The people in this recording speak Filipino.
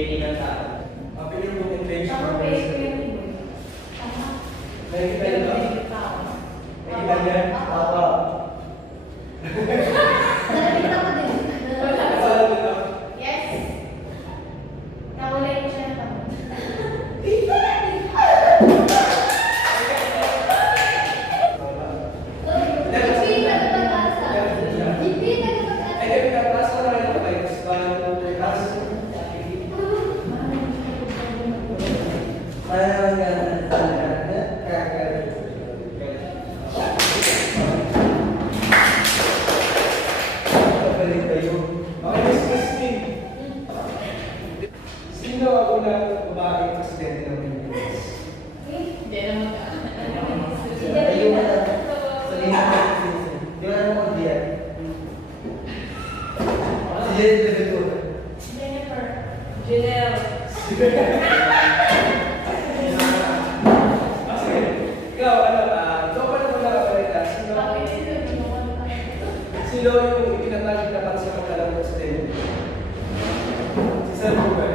Pili ng tao. Pili mo yung bench. Tama, pili. Tama. Nakikita niyo ba? Nakikita niya? Apa. Nakikita ko din. Kasalanan mo. Yes. Nakulay ko siya ng tama. Ipin na nagpagkasa. Ipin na nagpagkasa. Ay, kakasa na rin ako kayo. Parang balik kayo. Okay, Miss Christine. Sino ako na babae presidente ng Pilipinas? Hindi naman ka. Ayun na. Salina ka. Di ba naman kung diyan? Si Jennifer. Jennifer. Janelle. Ikaw, ikaw pa naman nakabalita. Sino yung itinatagit na para sa pagkalang presidente? Si Sir Ruben.